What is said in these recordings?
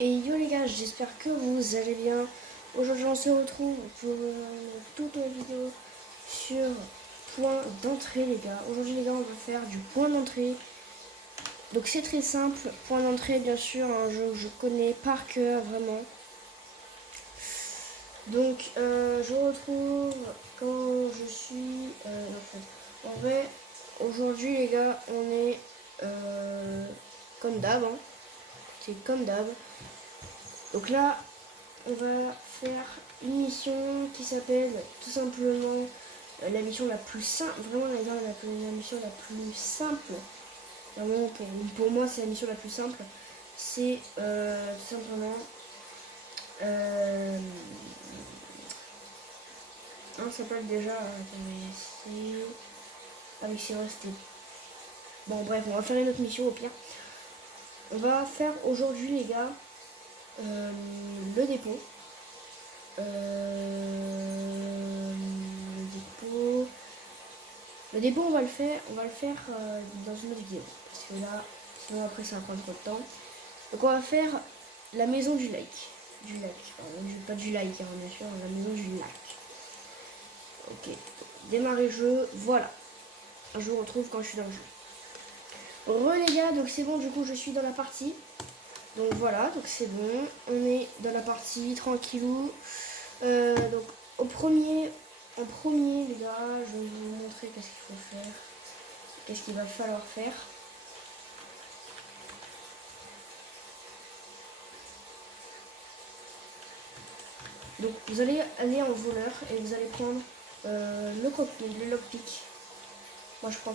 Et yo les gars, j'espère que vous allez bien. Aujourd'hui on se retrouve pour toute une vidéo sur point d'entrée les gars. Aujourd'hui les gars on va faire du point d'entrée. Donc c'est très simple, point d'entrée bien sûr, un jeu que je connais par cœur vraiment. Donc je retrouve quand je suis... en vrai, aujourd'hui les gars on est comme d'hab, hein. C'est comme d'hab. Donc là on va faire une mission qui s'appelle tout simplement la mission la plus simple, vraiment la mission la plus simple, vraiment pour moi c'est la mission la plus simple, c'est tout simplement ça s'appelle déjà, attendez, c'est... Ah oui c'est vrai c'était... Bon bref, on va faire une autre mission au pire. On va faire aujourd'hui les gars le dépôt. Le dépôt on va le faire dans une autre vidéo. Parce que là, sinon après ça va prendre trop de temps. Donc on va faire la maison du lac. Pardon, pas du like, hein, bien sûr, la maison du lac. Ok, démarrer le jeu, voilà. Je vous retrouve quand je suis dans le jeu. Les gars, donc c'est bon, du coup je suis dans la partie. Donc voilà, donc c'est bon, on est dans la partie, tranquillou. Donc en premier les gars, je vais vous montrer qu'est-ce qu'il faut faire, qu'est-ce qu'il va falloir faire. Donc vous allez aller en voleur et vous allez prendre le lockpick. Moi je prends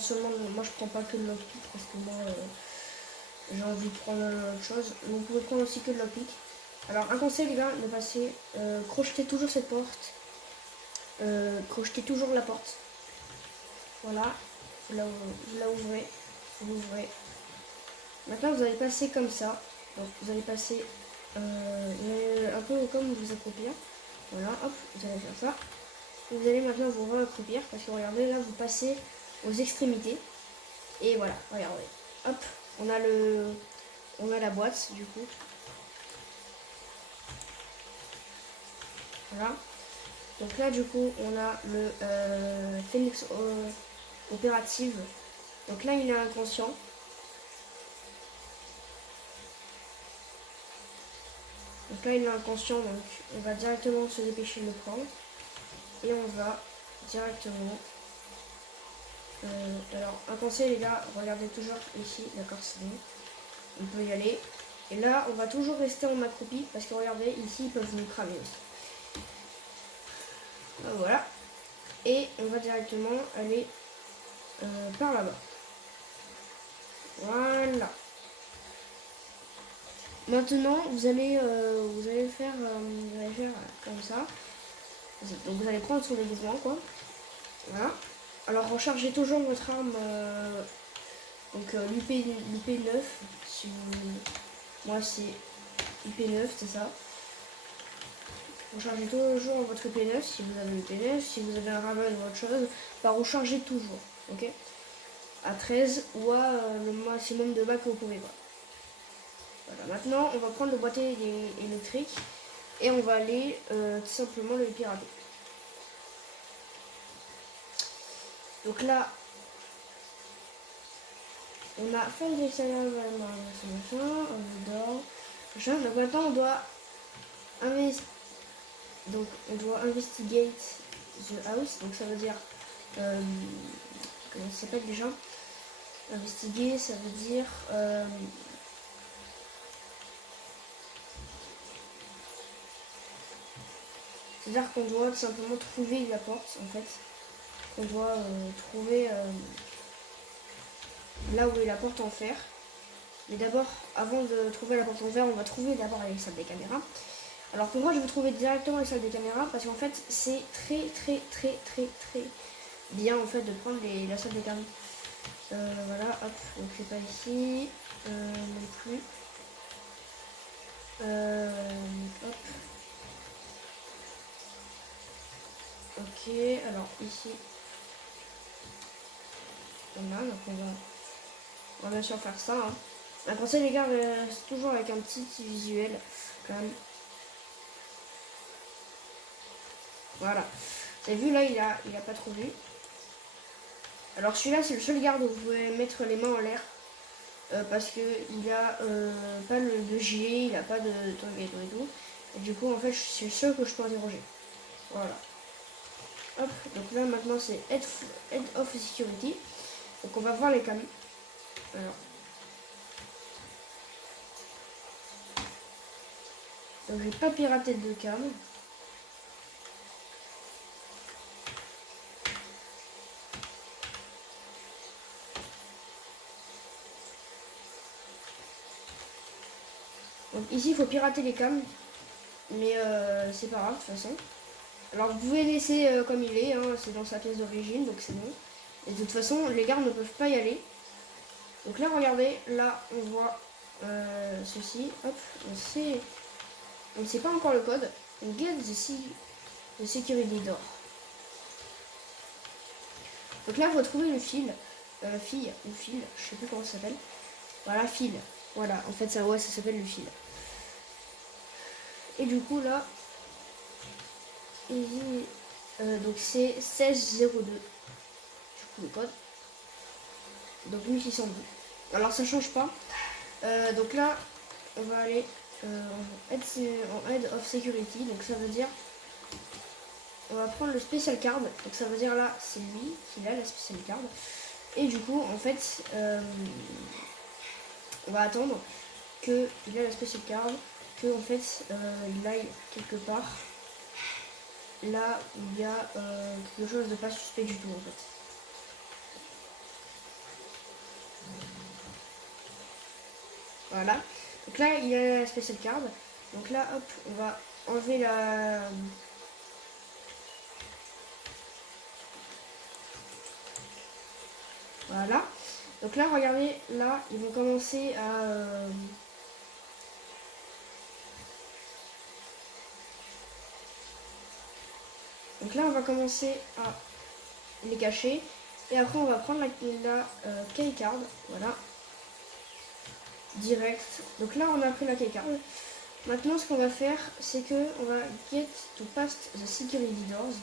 pas que le lockpick parce que moi j'ai envie de prendre autre chose. Vous pouvez prendre aussi que le lockpick. Alors un conseil les gars, de passer, crochetez toujours cette porte. Crochetez toujours la porte. Voilà, vous la ouvrez, vous l'ouvrez. Maintenant vous allez passer comme ça. Donc vous allez passer un peu comme vous accroupir. Voilà, hop, vous allez faire ça. Et vous allez maintenant vous accroupir parce que regardez là vous passez aux extrémités. Et voilà, regardez. Hop, on a la boîte du coup. Voilà. Donc là du coup on a le Phoenix opérative. Donc là il est inconscient. Donc là il est inconscient, donc on va directement se dépêcher de le prendre. Et on va directement... alors un conseil les gars, regardez toujours ici, d'accord c'est bon. On peut y aller. Et là on va toujours rester en accroupi parce que regardez ici ils peuvent nous cramer aussi. Voilà. Et on va directement aller par là-bas. Voilà. Maintenant, vous allez faire comme ça. Donc vous allez prendre son déguisement, quoi. Voilà. Alors rechargez toujours votre arme, donc l'UP9. Si vous... Moi c'est UP9, c'est ça. Rechargez toujours votre UP9 si vous avez l'UP9. Si vous avez un Raven ou autre chose, bah rechargez toujours, ok. À 13 ou à le maximum de bac que vous pouvez voir. Voilà, maintenant on va prendre le boîtier électrique et on va aller tout simplement le pirater. Donc là, on a fait des salaires, on dort. Donc maintenant on doit investigate the house. Donc ça veut dire comment ça s'appelle déjà? Investiguer, ça veut dire c'est-à-dire qu'on doit tout simplement trouver la porte en fait. On doit trouver là où est la porte en fer. Mais d'abord, avant de trouver la porte en fer, on va trouver d'abord les salles des caméras. Alors pour moi, je vais trouver directement les salles des caméras parce qu'en fait, c'est très bien en fait de prendre la salle des caméras. Voilà, hop, donc c'est pas ici, non plus. Hop. Ok, alors ici, on a, donc on va bien sûr faire ça. Hein. Un conseil les gars, c'est toujours avec un petit visuel quand même. Voilà. Vous avez vu là, il a pas trop vu. Alors celui-là, c'est le seul garde où vous pouvez mettre les mains en l'air. Parce que il a pas de gilet, il a pas de truc et tout. Et du coup, en fait, c'est le seul que je peux interroger. Voilà. Hop, donc là maintenant c'est Head of Security. Donc on va voir les cams. Alors. Donc j'ai pas piraté de cam. Donc ici il faut pirater les cams. Mais c'est pas grave de toute façon. Alors vous pouvez laisser comme il est, hein, c'est dans sa pièce d'origine, donc c'est bon. Et de toute façon, les gardes ne peuvent pas y aller. Donc là, regardez, là on voit ceci. Hop, on ne sait pas encore le code. On get the security door. Donc là, il faut trouver une fille ou fil, je sais plus comment ça s'appelle. Voilà, fil. Voilà, en fait, ça, ouais, ça s'appelle le fil. Et du coup, là, donc c'est 1602. Du coup, le code. Donc 1602. Alors, ça change pas. Donc là, on va aller en Head of Security. Donc ça veut dire, on va prendre le Special Card. Donc ça veut dire là, c'est lui qui a la Special Card. Et du coup, en fait, on va attendre qu'il a la Special Card, que en fait, il aille quelque part là où il y a quelque chose de pas suspect du tout en fait. Voilà. Donc là, il y a la Special Card. Donc là, hop, on va enlever la... Voilà. Donc là, regardez, là, ils vont commencer à... Donc là, on va commencer à les cacher. Et après, on va prendre la keycard. Voilà. Direct. Donc là, on a pris la keycard. Maintenant, ce qu'on va faire, c'est que on va get to past the security doors.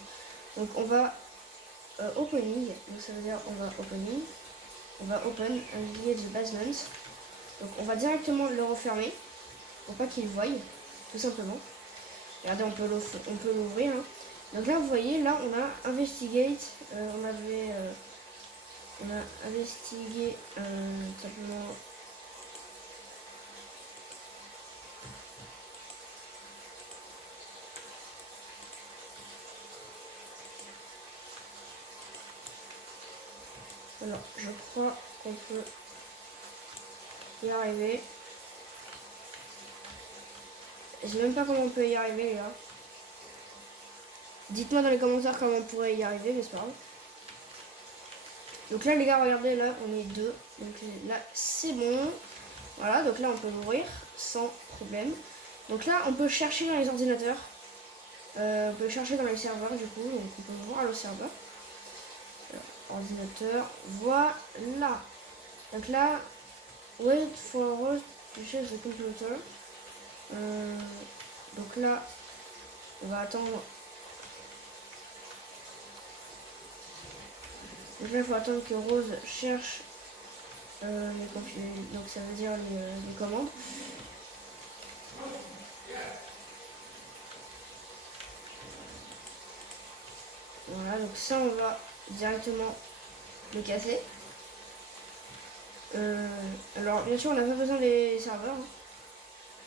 Donc on va opening. Donc ça veut dire on va opening. On va open and get the basement. Donc on va directement le refermer pour pas qu'il voie, tout simplement. Regardez, on peut l'ouvrir. Hein. Donc là, vous voyez, là, on a investigate. On a investigué simplement. Alors, je crois qu'on peut y arriver. Je sais même pas comment on peut y arriver, les gars. Dites-moi dans les commentaires comment on pourrait y arriver, mais c'est pas grave. Donc là, les gars, regardez, là, on est deux. Donc là, c'est bon. Voilà, donc là, on peut l'ouvrir sans problème. Donc là, on peut chercher dans les ordinateurs. On peut chercher dans les serveurs, du coup. Donc on peut voir le serveur. Alors, ordinateur, voilà. Donc là, wait for us to check the computer. Donc là, on va attendre. Donc là, il faut attendre que Rose cherche donc ça veut dire les commandes. Voilà, donc ça, on va directement le casser. Alors, bien sûr, on n'a pas besoin des serveurs. Hein.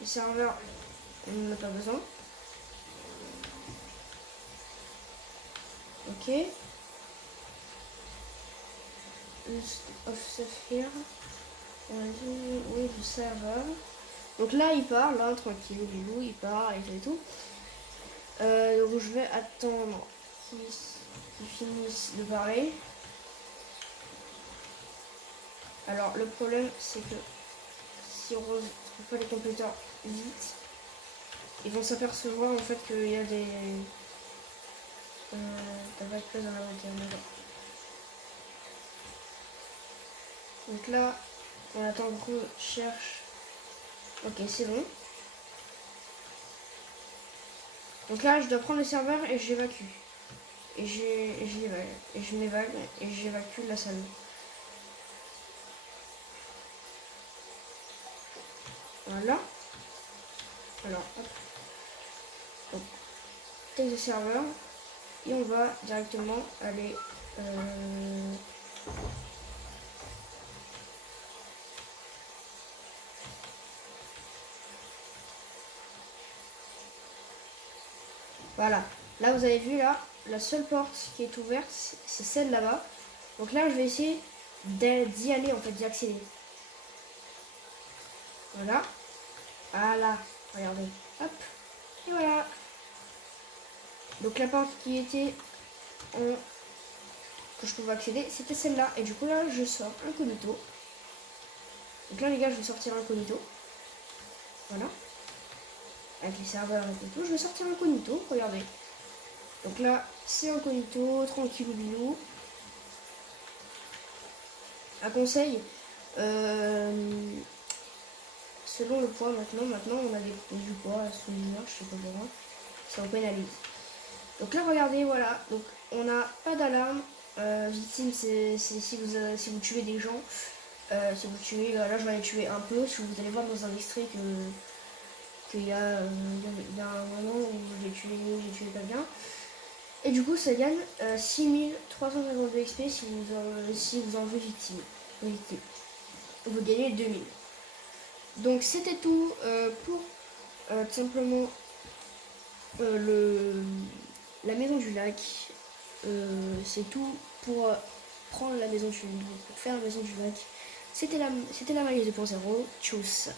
Les serveurs, on n'en a pas besoin. Ok. Of stuff here. Oui, du serveur. Donc là, il parle, là, tranquille, il parle et tout. Donc je vais attendre qu'ils finissent de parler. Alors le problème c'est que si Rose ne trouve pas les computers vite, ils vont s'apercevoir en fait qu'il y a des... T'as pas de place dans la voiture. Donc là, On attend qu'on cherche. Ok, c'est bon. Donc là, je dois prendre le serveur et j'évacue. Et je m'évade et j'évacue la salle. Voilà. Alors, hop. Donc, texte de serveur. Et on va directement aller... Voilà. Là, vous avez vu, là, la seule porte qui est ouverte, c'est celle là-bas. Donc là, je vais essayer d'y aller, en fait, d'y accéder. Voilà. Voilà. Regardez. Hop. Et voilà. Donc la porte qui était que je pouvais accéder, c'était celle-là. Et du coup, là, je sors incognito. Donc là, les gars, je vais sortir incognito. Voilà. Avec les serveurs et tout, je vais sortir incognito. Regardez. Donc là, c'est incognito, tranquille ou bilou. Un conseil, selon le poids maintenant on a du poids à son humeur, je sais pas pourquoi, ça vous pénalise. Donc là regardez, voilà, donc on n'a pas d'alarme, victime c'est si vous tuez des gens, si vous tuez, là je vais aller tuer un peu, si vous allez voir dans un extrait qu'il y a un moment où j'ai tué pas bien. Et du coup, ça gagne 6352 XP si vous enlevez victime. Vous gagnez 2000. Donc c'était tout pour tout simplement la maison du lac. C'est tout pour prendre la maison du lac, pour faire la maison du lac. C'était la Malice 2.0. Tchuss.